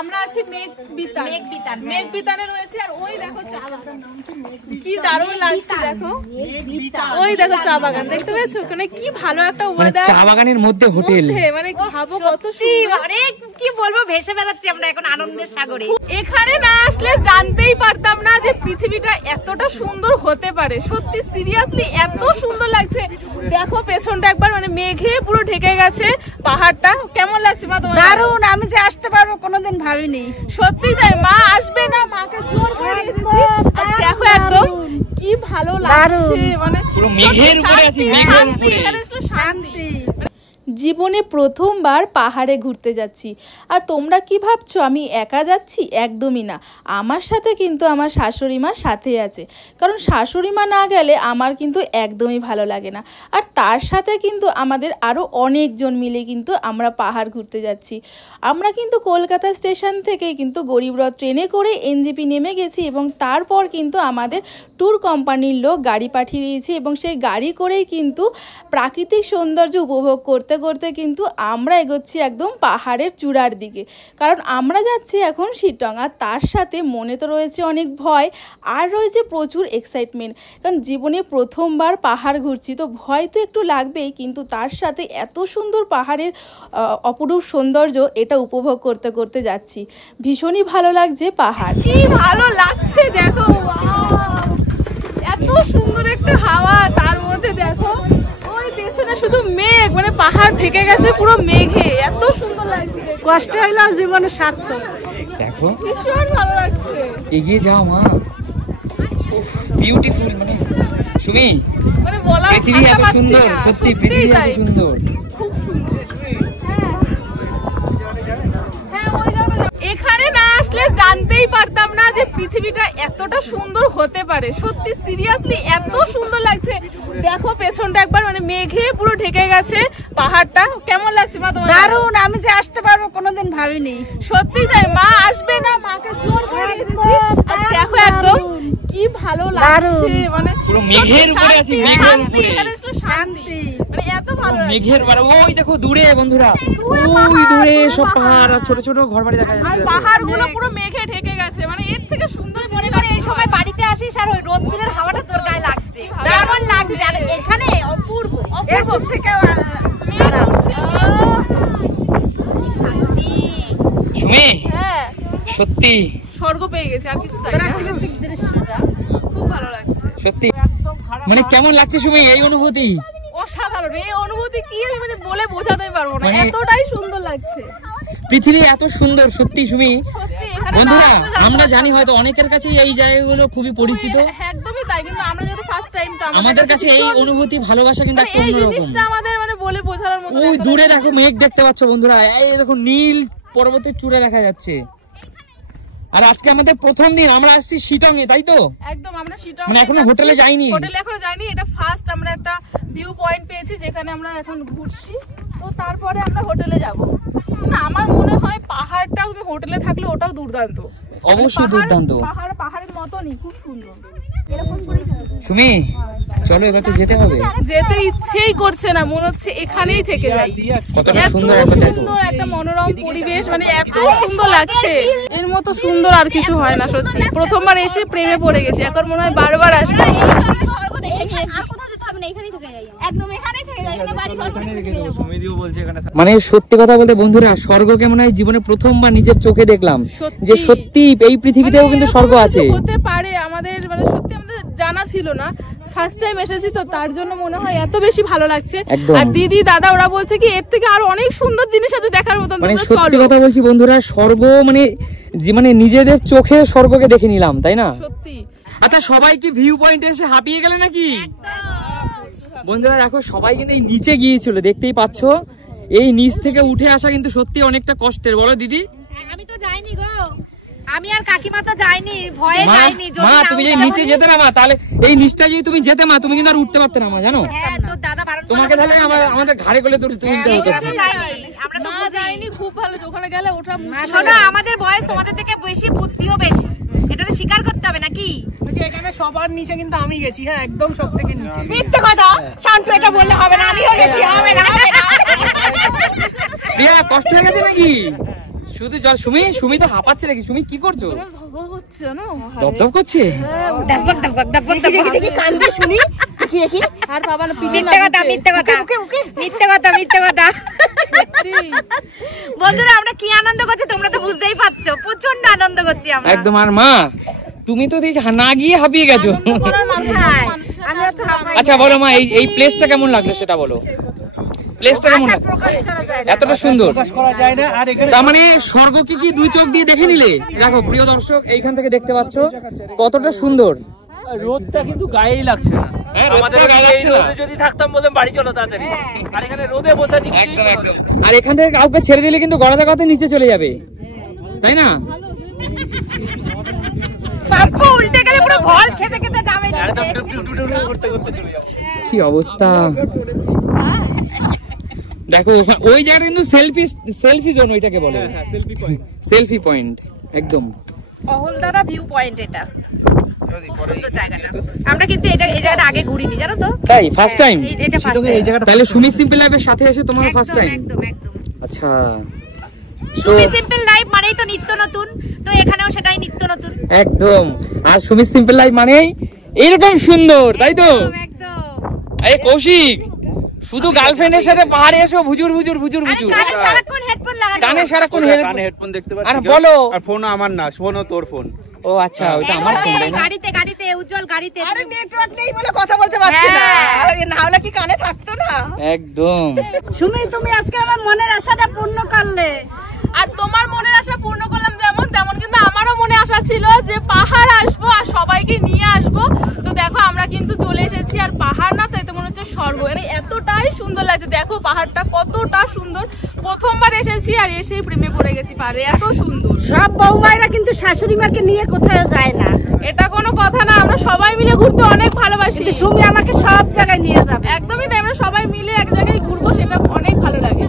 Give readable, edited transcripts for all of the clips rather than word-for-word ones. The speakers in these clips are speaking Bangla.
আমরা আছি মেঘবিতানে রয়েছে আর ওই দেখো চা বাগান কি দারুণ লাগছে দেখো ওই দেখো চা বাগান দেখতে পেয়েছো ওখানে কি ভালো একটা ওয়েদার চা বাগানের মধ্যে হোটেল মানে ভাবো কত সুন্দর অনেক কি বলবো ভেসে বেড়াচ্ছি আমরা এখন আনন্দের সাগরে। এখানে না আসলে জানতেই পারতাম না যে পৃথিবীটা এতটা সুন্দর হতে পারে। সত্যি সিরিয়াসলি এত সুন্দর লাগছে। দেখো পেছনটা একবার মানে মেঘে পুরো ঢেকে গেছে পাহাড়টা। কেমন লাগছে মা তোমার? দারুণ, আমি যে আসতে পারবো কোনোদিন ভাবিনি। সত্যি তাই, মা আসবে না, মাকে জোর করে দিয়েছি। আর দেখো একদম কি ভালো লাগছে, মানে পুরো মেঘের উপরে আছি, মেঘের উপরে এখানে আসলে শান্তি। জীবনে প্রথমবার পাহাড়ে ঘুরতে যাচ্ছি। আর তোমরা কি ভাবছো আমি একা যাচ্ছি? একদমই না, আমার সাথে কিন্তু আমার শাশুড়ি মা সাথে আছে। কারণ শাশুড়ি মা না গেলে আমার কিন্তু একদমই ভালো লাগে না। আর তার সাথে কিন্তু আমাদের আরও অনেকজন মিলে কিন্তু আমরা পাহাড় ঘুরতে যাচ্ছি। আমরা কিন্তু কলকাতা স্টেশন থেকে কিন্তু গরিবরথ ট্রেনে করে এনজেপি নেমে গেছি এবং তারপর কিন্তু আমাদের ট্যুর কোম্পানির লোক গাড়ি পাঠিয়ে দিয়েছে এবং সেই গাড়ি করেই কিন্তু প্রাকৃতিক সৌন্দর্য উপভোগ করতে করতে কিন্তু আমরা এগোচ্ছি একদম পাহাড়ের চূড়ার দিকে। কারণ আমরা যাচ্ছি এখন শিটং। আর তার সাথে মনে তো রয়েছে অনেক ভয় আর রয়েছে প্রচুর এক্সাইটমেন্ট। কারণ জীবনে প্রথমবার পাহাড় ঘুরছি, তো ভয় তো একটু লাগবেই, কিন্তু তার সাথে এত সুন্দর পাহাড়ের অপরূপ সৌন্দর্য এটা উপভোগ করতে করতে যাচ্ছি। ভীষণই ভালো লাগছে পাহাড়। কি ভালো লাগছে দেখো, এত সুন্দর একটা হাওয়া, তার মধ্যে দেখো ওই পেছনে শুধু মেঘ, মানে পাহাড় ঢেকে গেছে পুরো মেঘে। এত সুন্দর লাগছে, কষ্ট হইলো জীবনে সার্থক। দেখো ভীষণ ভালো লাগছে। এগিয়ে যাও মা, বিউটিফুল। মানে সুমি, মানে বলা পৃথিবী এত সুন্দর, সত্যি পৃথিবী এত সুন্দর। খুব সুন্দর। এখানে না আসলে জানতেই পারতাম না যে পৃথিবীটা এতটা সুন্দর হতে পারে। সত্যি সিরিয়াসলি এত সুন্দর লাগছে। দেখো পেছনটা একবার মানে মেঘে পুরো ঢেকে গেছে পাহাড়টা। কেমন লাগছে মা তোমার? দারুণ, আমি যে আসতে পারবো কোনোদিন ভাবিনি। সত্যি তাই, মা আসবে না, মাকে জোর করে দিয়েছি। আর দেখো একদম কি ভালো লাগছে, মানে পুরো মেঘের উপরে আছি, মেঘের উপরে এখানে আসলে শান্তি, মানে এত ভালো লাগছে। মেঘের উপরে ওই দেখো দূরে বন্ধুরা, ওই দূরে সব পাহাড় আর ছোট ছোট ঘরবাড়ি দেখা আর যাচ্ছে। পাহাড়গুলো পুরো মেঘে ঢেকে গেছে, মানে এর থেকে সুন্দর মনে করে এই সময় বাড়িতে আসিস আর ওই রোদ্দুরের হাওয়াটা তোর গায়ে লাগছে, কেমন লাগছে। আর এখানে অপূর্ব অপূর্ব থেকে মেঘ উঠছে। কি শান্তি সুমি, হ্যাঁ সত্যি স্বর্গ পেয়ে গেছে, আর কিছু চাই না। দৃশ্যটা খুব ভালো লাগছে সত্যি। মানে কেমন লাগছে সুমি এই অনুভূতি? অসাধারণ। এই অনুভূতি কি আমি মানে বলে বোঝাতে পারবো না, মানে এতটাই সুন্দর লাগছে। পৃথিবী এত সুন্দর সত্যি সুমি। সত্যি এখানে বন্ধুরা না আসলে আমরা জানি হয়তো অনেকের কাছে এই জায়গাগুলো খুবই পরিচিত, একদমই তাই, কিন্তু আমরা যেহেতু ফার্স্ট টাইম, তো আমাদের কাছে এই অনুভূতি ভালোবাসা কিন্তু একটা এই অন্যরকম। জিনিসটা আমাদের মানে বলে বোঝানোর মতো। ওই দূরে দেখো মেঘ দেখতে পাচ্ছ বন্ধুরা, এই দেখো নীল পর্বতের চূড়া দেখা যাচ্ছে। আর আজকে আমাদের প্রথম দিন, আমরা আসছি শিটং এ, তাই তো? একদম আমরা শিটং মানে এখনো হোটেলে যাইনি। হোটেলে এখনো যাইনি, এটা ফার্স্ট আমরা একটা ভিউ পয়েন্ট পেয়েছি যেখানে আমরা এখন ঘুরছি। তো তারপরে আমরা হোটেলে যাব। না আমার মনে হয় পাহাড়টাও তুমি হোটেলে থাকলে ওটাও দুর্দান্ত, অবশ্যই দুর্দান্ত। পাহাড়ের মতনই খুব সুন্দর। সুমি চলো এবার তো যেতে হবে। যেতে ইচ্ছেই করছে না, মনে হচ্ছে এখানেই থেকে যাই। কতটা এত সুন্দর একটা দেখো, সুন্দর একটা মনোরম পরিবেশ, মানে এত সুন্দর লাগছে। এর মতো সুন্দর আর কিছু হয় না। সত্যি প্রথমবার এসে প্রেমে পড়ে গেছি, এখন মনে হয় বারবার আসবো। মানে সত্যি কথা বলতে বন্ধুরা, স্বর্গকে মনে হয় জীবনে প্রথমবার নিজের চোখে দেখলাম যে সত্যি এই পৃথিবীতেও কিন্তু স্বর্গ আছে। হতে পারে আমাদের, মানে সত্যি আমাদের জানা ছিল না, ফার্স্ট টাইম এসেছি তো তার জন্য মনে হয় এত বেশি ভালো লাগছে। আর দিদি দাদা ওরা বলছে কি এর থেকে আরো অনেক সুন্দর জিনিস আছে দেখার মতন। মানে সত্যি কথা বলছি বন্ধুরা, স্বর্গ মানে নিজেদের চোখে স্বর্গকে দেখে নিলাম, তাই না? সত্যি। আচ্ছা সবাই কি ভিউ পয়েন্টে এসে হাঁপিয়ে গেলে নাকি? বন্ধুরা দেখো সবাই কিন্তু এই নিচে গিয়েছিল, দেখতেই পাচ্ছ। এই নিচ থেকে উঠে আসা কিন্তু সত্যি অনেকটা কষ্টের, বলো দিদি? আমি তো যাইনি গো, আমি আর কাকিমা তো যাইনি, ভয়ে যাইনি। মা তুমি যদি নিচে যেতে না মা, তাহলে এই নিচটা যদি তুমি যেতে মা, তুমি কিন্তু আর উঠতে পারতে না মা, জানো? হ্যাঁ তো দাদা বারণ তোমাকে তাহলে আমাদের ঘাড়ে করে তুলতে হতো। আমরা তো যাইনি, খুব ভালো। ওখানে গেলে ওটা শোনো, আমাদের বয়স তোমাদের থেকে বেশি, বুদ্ধিও বেশি, এটা তো স্বীকার করতে হবে নাকি? এখানে সবার নিচে কিন্তু আমি গেছি, হ্যাঁ একদম সব থেকে নিচে। মিথ্যে কথা, শান্ত এটা বললে হবে না, আমিও গেছি। হবে না প্রিয়া কষ্ট হয়ে গেছে নাকি? শুধু জল। সুমি তো হাঁপাচ্ছে নাকি? সুমি কি করছো? দপদপ করছে। বন্ধুরা আমরা কি আনন্দ করছি তোমরা তো বুঝতেই পারছো, প্রচন্ড আনন্দ করছি আমরা একদম। আর মা তুমি তো দেখি না গিয়ে হাঁপিয়ে গেছো। আচ্ছা বলো মা, এই প্লেসটা কেমন লাগলো সেটা বলো। প্লেসটা কেমন লাগলো? এতটা সুন্দর তার মানে স্বর্গ কি দুই চোখ দিয়ে দেখে নিলে? দেখো প্রিয় দর্শক, এইখান থেকে দেখতে পাচ্ছ কতটা সুন্দর। রোদটা কিন্তু গায়েই লাগছে না। যদি থাকতাম বলতাম বাড়ি চলো তাড়াতাড়ি, আর এখানে রোদে বসে আছি। একদম একদম। আর এখান থেকে কাউকে ছেড়ে দিলে কিন্তু গড়াতে গড়াতে নিচে চলে যাবে, তাই না? উল্টে গেলে পুরো ভল খেতে খেতে যাবে, করতে করতে চলে যাবো। কি অবস্থা দেখো। ওই জায়গাটা কিন্তু সেলফি জোন ওইটাকে বলে, সেলফি পয়েন্ট একদম। অহলদারা ভিউ পয়েন্ট, এটা খুব সুন্দর জায়গাটা। আমরা কিন্তু এই জায়গাটা আগে ঘুরিনি জানো তো। তাই ফার্স্ট টাইম? এটা ফার্স্ট টাইম। তাহলে সুমি সিম্পল লাইফের সাথে এসে তোমার ফার্স্ট টাইম? একদম একদম। আচ্ছা, সুমি সিম্পল লাইফ মানেই তো নিত্য নতুন, তো এখানেও সেটাই নিত্য নতুন একদম। আর সুমি সিম্পল লাইফ মানেই এরকম সুন্দর, তাই তো? একদম। এই কৌশিক, শুধু গার্লফ্রেন্ডের সাথে পাহাড়ে এসো ভুজুর ভুজুর ভুজুর ভুজুর, কানে সারাক্ষণ হেডফোন লাগানো, কানে সারাক্ষণ হেডফোন দেখতে পাচ্ছি। আর বলো, আর ফোন আমার না, ফোনও তোর ফোন। ও আচ্ছা, ওটা আমার ফোন তাই না? গাড়িতে উজ্জ্বল গাড়িতে। আরে নেটওয়ার্ক নেই বলে কথা বলতে পারছি না, না হলে কি কানে থাকতো না? একদম। সুমি তুমি আজকে আমার মনের আশাটা পূর্ণ করলে। আর তোমার মনের আশা পূর্ণ করলাম যেমন, তেমন কিন্তু আমারও মনে আশা ছিল যে পাহাড় আসবো আর সবাইকে নিয়ে আসবো। তো দেখো আমরা কিন্তু চলে এসেছি, আর পাহাড় না তো এতে মনে হচ্ছে স্বর্গ, মানে এতটাই সুন্দর লাগছে। দেখো পাহাড়টা কতটা সুন্দর, প্রথমবার এসেছি আর এসেই প্রেমে পড়ে গেছি পাহাড়ে, এত সুন্দর। সব বৌমায়েরা কিন্তু শাশুড়ি মাকে নিয়ে কোথাও যায় না, এটা কোনো কথা না, আমরা সবাই মিলে ঘুরতে অনেক ভালোবাসি। সুমি আমাকে সব জায়গায় নিয়ে যাবে। একদমই তাই, আমরা সবাই মিলে এক জায়গায় ঘুরবো, সেটা অনেক ভালো লাগে।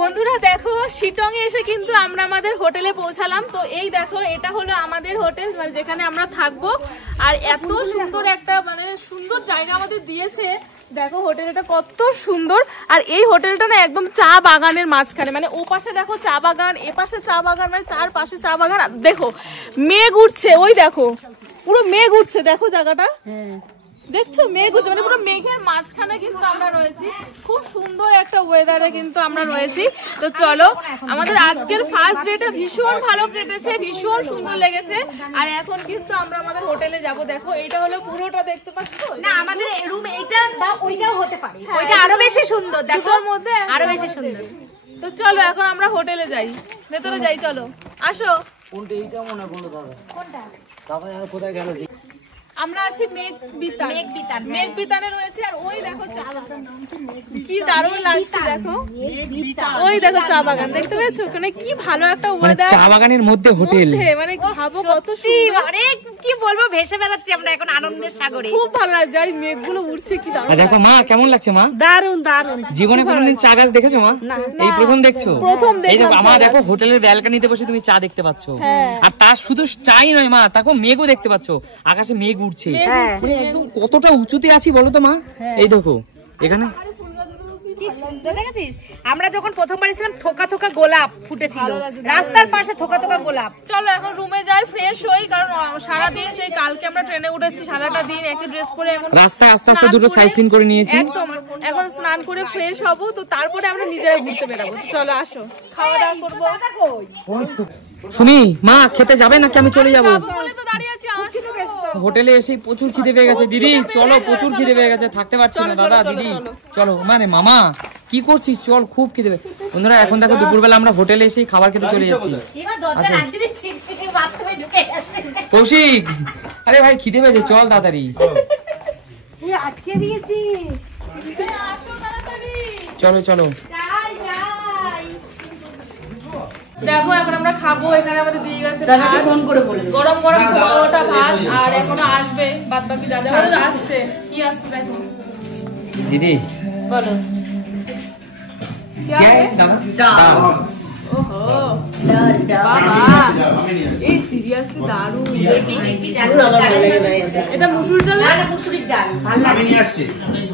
বন্ধুরা দেখো, শিটং এ এসে কিন্তু আমরা আমাদের হোটেলে পৌঁছালাম। তো এই দেখো, এটা হলো আমাদের হোটেল, মানে যেখানে আমরা থাকবো। আর এত সুন্দর একটা মানে সুন্দর জায়গা আমাদের দিয়েছে। দেখো হোটেলটা কত সুন্দর। আর এই হোটেলটা না একদম চা বাগানের মাঝখানে, মানে ও পাশে দেখো চা বাগান, এ পাশে চা বাগান, মানে চারপাশে চা বাগান। আর দেখো মেঘ উঠছে, ওই দেখো পুরো মেঘ উঠছে, দেখো জায়গাটা দেখছো, মেঘ উঠছে, মানে পুরো মেঘের মাঝখানে কিন্তু আমরা রয়েছি। খুব সুন্দর একটা ওয়েদারে কিন্তু আমরা রয়েছি। তো চলো, আমাদের আজকের ফার্স্ট ডেটা ভীষণ ভালো কেটেছে, ভীষণ সুন্দর লেগেছে। আর এখন কিন্তু আমরা আমাদের হোটেলে যাব। দেখো এটা হলো পুরোটা, দেখতে পাচ্ছো না আমাদের রুম এইটা বা ওইটাও হতে পারে, ওইটা আরো বেশি সুন্দর, দেখো ওর মধ্যে আরো বেশি সুন্দর। তো চলো এখন আমরা হোটেলে যাই, ভেতরে যাই, চলো আসো। আমরা আছি মেঘবিতানে রয়েছে। আর ওই দেখো চা বাগান, কি দারুণ লাগছে। দেখো ওই দেখো চা বাগান, দেখতে পেয়েছো? ওখানে কি ভালো একটা ওয়েদার, চা বাগানের মধ্যে হোটেল, মানে ভাবো কত সুন্দর। আরে কি বলবো, ভেসে বেড়াচ্ছি আমরা এখন আনন্দের সাগরে, খুব ভালো লাগছে। আর মেঘগুলো উঠছে, কি দারুণ। দেখো মা, কেমন লাগছে মা? দারুণ দারুণ। জীবনে কোনোদিন চা গাছ দেখেছো মা? এই প্রথম দেখছো? প্রথম এই দেখো দেখলাম। আমার, দেখো হোটেলের ব্যালকনিতে বসে তুমি চা দেখতে পাচ্ছ। আর তার শুধু চাই নয় মা, তাকে মেঘও দেখতে পাচ্ছ, আকাশে মেঘ উঠছে। মানে একদম কতটা উঁচুতে আছি বলো তো মা? এই দেখো এখানে কি সুন্দর দেখেছিস? আমরা যখন প্রথমবার এসেছিলাম থোকা থোকা গোলাপ ফুটেছিল রাস্তার পাশে, থোকা থোকা গোলাপ। চলো এখন রুমে যাই, ফ্রেশ হই, কারণ সারাদিন সেই কালকে আমরা ট্রেনে উঠেছি, সারাটা দিন একই ড্রেস পরে এখন রাস্তায় আস্তে আস্তে দুটো সাইড সিন করে নিয়েছি। একদম, এখন স্নান করে ফ্রেশ হব, তো তারপরে আমরা নিজেরা ঘুরতে বেরাবো। চলো আসো, খাওয়া দাওয়া করবো। সুমি মা, খেতে যাবে নাকি আমি চলে যাবো? বলে তো দাঁড়িয়ে আছি, আমার খিদে পেয়েছে। হোটেলে এসে প্রচুর খিদে পেয়ে গেছে দিদি, চলো, প্রচুর খিদে পেয়ে গেছে, থাকতে পারছি না দাদা দিদি, চলো। মানে মামা কি করছিস? চল, খুব খিদে পেয়ে। বন্ধুরা এখন দেখো দুপুরবেলা আমরা হোটেলে এসে খাবার খেতে চলে যাচ্ছি। কৌশিক, আরে ভাই খিদে পেয়েছে, চল তাড়াতাড়ি। আটকে দিয়েছি, চলো চলো। দেখো এখন আমরা খাবো, এখানে আমাদের দিয়ে গেছে গরম গরম ওটা ভাত, আর এখনো আসবে বাদ বাকি যা যা আসছে। কি আসছে দেখো দিদি, বলো কি আসছে? ওহো বাবা, এই সিরিয়াসলি দারুণ। এটা মুসুর ডাল না? মুসুরির ডাল ভালো লাগে। আমি নিয়ে আসছি,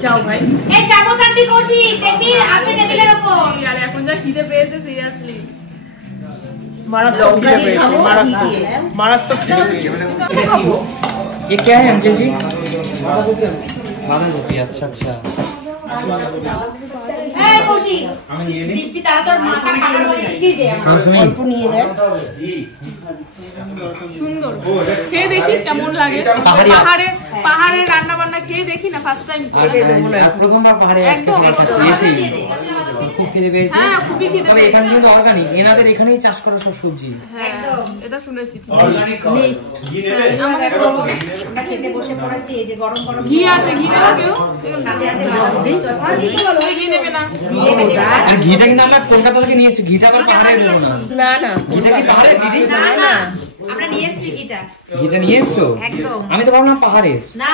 যাও ভাই। এই চামচ আনবি কৌশিক, দেখবি আছে টেবিলের উপর। আর এখন যা খিদে পেয়েছে সিরিয়াসলি। ये क्या है अंकल जी? बांधा गोभी। अच्छा अच्छा সুন্দর, খেয়ে দেখি কেমন লাগে। পাহাড়ের রান্না বান্না খেয়ে দেখি না, ফার্স্ট টাইম প্রথমবার পাহাড়ে খুব খিদে পেয়েছে। তবে এখানে কিন্তু অর্গানিক, এনাদের এখানেই চাষ করা সব সবজি। এটা শুনেছি। ঘি আছে, ঘি নেবে না? আর ঘিটা কিন্তু আমরা কলকাতা থেকে নিয়ে এসেছি, ঘিটা আবার পাহাড়ে নেবো না। না ঘিটা কি পাহাড়ে দিদি? না আমরা নিয়ে এসেছি ঘিটা। ঘিটা নিয়ে এসছো? একদম। আমি তো ভাবলাম পাহাড়ে। না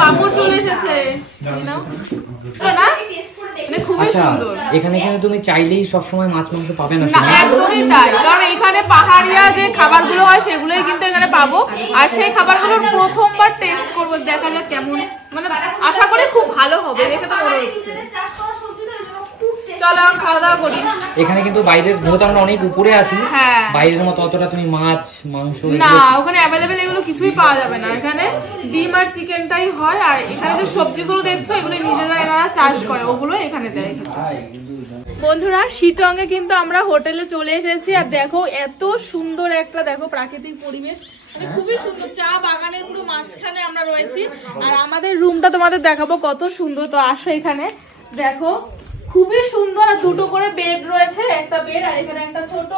পাপড় চলে এসেছে না, খুবই সুন্দর। এখানে কিন্তু তুমি চাইলেই সবসময় মাছ মাংস পাবে না। একদমই তাই, কারণ এখানে পাহাড়িয়া যে খাবারগুলো হয় সেগুলোই কিন্তু এখানে পাবো। আর সেই খাবারগুলোর প্রথমবার টেস্ট করবো, দেখা যাক কেমন, মানে আশা করি খুব ভালো হবে, দেখে তো মনে হচ্ছে। চলো খাওয়া দাওয়া করি। এখানে কিন্তু বাইরের, যেহেতু আমরা অনেক উপরে আছি, বাইরের মতো অতটা তুমি মাছ মাংস না, ওখানে অ্যাভেলেবেল এগুলো কিছুই পাওয়া যাবে না। এখানে ডিম আর চিকেনটাই হয়। আর এখানে যে সবজিগুলো দেখছো এগুলো নিজেরা এনারা চাষ করে, ওগুলো এখানে দেয়। বন্ধুরা, শিটংয়ে কিন্তু আমরা হোটেলে চলে এসেছি। আর দেখো এত সুন্দর একটা, দেখো প্রাকৃতিক পরিবেশ, মানে খুবই সুন্দর। চা বাগানের পুরো মাঝখানে আমরা রয়েছি। আর আমাদের রুমটা তোমাদের দেখাবো কত সুন্দর। তো আসো, এখানে দেখো খুবই সুন্দর। আর দুটো করে বেড রয়েছে, একটা বেড আর এখানে একটা ছোট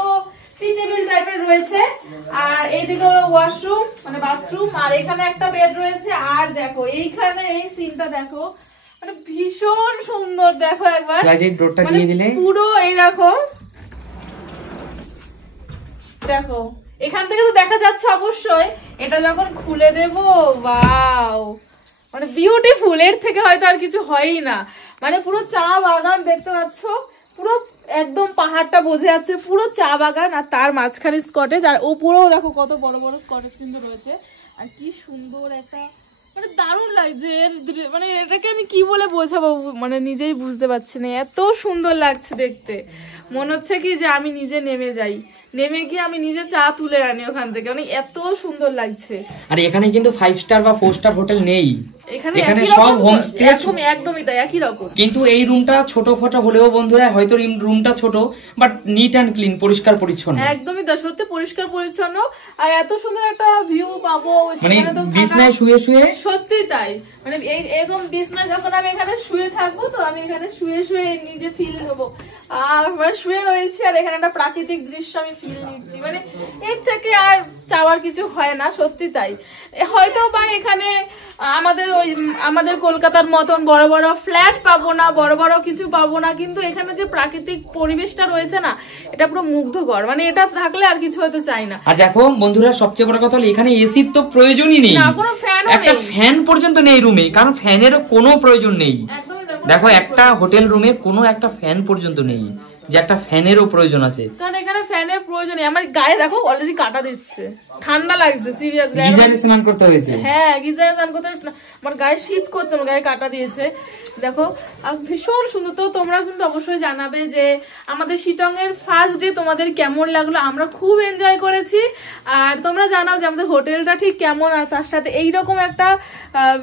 টি টেবিল টাইপের রয়েছে। আর এইদিকে হলো ওয়াশরুম, মানে বাথরুম। আর এখানে একটা বেড রয়েছে। আর দেখো এইখানে এই সিনটা দেখো, মানে ভীষণ সুন্দর। দেখো একবার পুরো এই দেখো, দেখো এখান থেকে তো দেখা যাচ্ছে অবশ্যই। এটা যখন খুলে দেবো, ওয়াও, মানে বিউটিফুল। এর থেকে হয়তো আর কিছু হয়ই না। মানে পুরো চা বাগান দেখতে পাচ্ছ, পুরো একদম পাহাড়টা বোঝা যাচ্ছে, পুরো চা বাগান। আর তার মাঝখানে স্কটেজ, আর ওপরেও দেখো কত বড় বড় স্কটেজ কিন্তু রয়েছে। আর কি সুন্দর একটা, মানে দারুণ লাগছে। মানে এটাকে আমি কি বলে বোঝাবো, মানে নিজেই বুঝতে পারছি না। এত সুন্দর লাগছে দেখতে, মনে হচ্ছে কি যে আমি নিজে নেমে যাই, নেমে গিয়ে আমি নিজে চা তুলে আনি ওখান থেকে, মানে এত সুন্দর লাগছে। আর এখানে কিন্তু 5 স্টার বা 4 স্টার হোটেল নেই, এখানে সব হোমস্টে, একদমই তাই, একই রকম। কিন্তু এই রুমটা ছোটখাটো হলেও বন্ধুরা, হয়তো রুমটা ছোট বাট নিট এন্ড ক্লিন, পরিষ্কার পরিচ্ছন্ন। একদমই তাই, সত্যি পরিষ্কার পরিচ্ছন্ন। আর এত সুন্দর একটা ভিউ পাবো, মানে বিছনায় শুয়ে শুয়ে, সত্যি তাই। মানে এরকম বিছনায় যখন আমি এখানে শুয়ে থাকবো, তো আমি এখানে শুয়ে শুয়ে নিজে ফিল নেবো। আর আমরা শুয়ে রয়েছি, আর এখানে একটা প্রাকৃতিক দৃশ্য আমি ফিল নিচ্ছি। মানে এর থেকে আর চাওয়ার কিছু হয় না, সত্যি তাই। হয়তো বা এখানে আমাদের কলকাতার মতন বড় বড় ফ্ল্যাট পাবো না, বড় বড় কিছু পাবো না, কিন্তু এখানে যে প্রাকৃতিক পরিবেশটা রয়েছে না, এটা পুরো মুগ্ধকর। মানে এটা থাকলে আর কিছু হয়তো চাই না। আর দেখো বন্ধুরা, সবচেয়ে বড় কথা হলো এখানে এসির তো প্রয়োজনই নেই, কোনো ফ্যান, একটা ফ্যান পর্যন্ত নেই রুমে, কারণ ফ্যানেরও কোনো প্রয়োজন নেই। দেখো একটা হোটেল রুমে কোনো একটা ফ্যান পর্যন্ত নেই, যে একটা ফ্যানেরও প্রয়োজন আছে। কারণ এখানে ফ্যানের প্রয়োজন নেই। আমার গায়ে দেখো অলরেডি কাটা দিচ্ছে, ঠান্ডা লাগছে সিরিয়াসলি। গিজারে স্নান করতে হয়েছে। হ্যাঁ, গিজারে স্নান করতে, আমার গায়ে শীত করছে, আমার গায়ে কাটা দিয়েছে। দেখো আর ভীষণ সুন্দর। তো তোমরা কিন্তু অবশ্যই জানাবে যে আমাদের শিটং এর ফার্স্ট ডে তোমাদের কেমন লাগলো। আমরা খুব এনজয় করেছি। আর তোমরা জানাও যে আমাদের হোটেলটা ঠিক কেমন, আর তার সাথে এইরকম একটা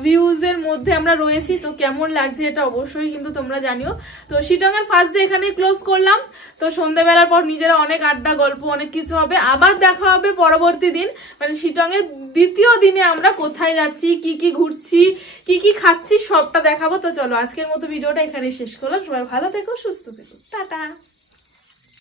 ভিউজ এর মধ্যে আমরা রয়েছি, তো কেমন লাগছে এটা অবশ্যই কিন্তু তোমরা জানিও। তো শিটং এর ফার্স্ট ডে এখানেই ক্লোজ করলাম। তো সন্ধ্যাবেলার পর নিজেরা অনেক আড্ডা, গল্প, অনেক কিছু হবে। আবার দেখা হবে পরবর্তী দিন, মানে শিটং এর দ্বিতীয় দিনে আমরা কোথায় যাচ্ছি, কি কি ঘুরছি, কি কি খাচ্ছি, সবটা দেখাবো। তো চলো আজকের মতো ভিডিওটা এখানে শেষ করলাম। সবাই ভালো থেকো, সুস্থ থেকো, টাটা।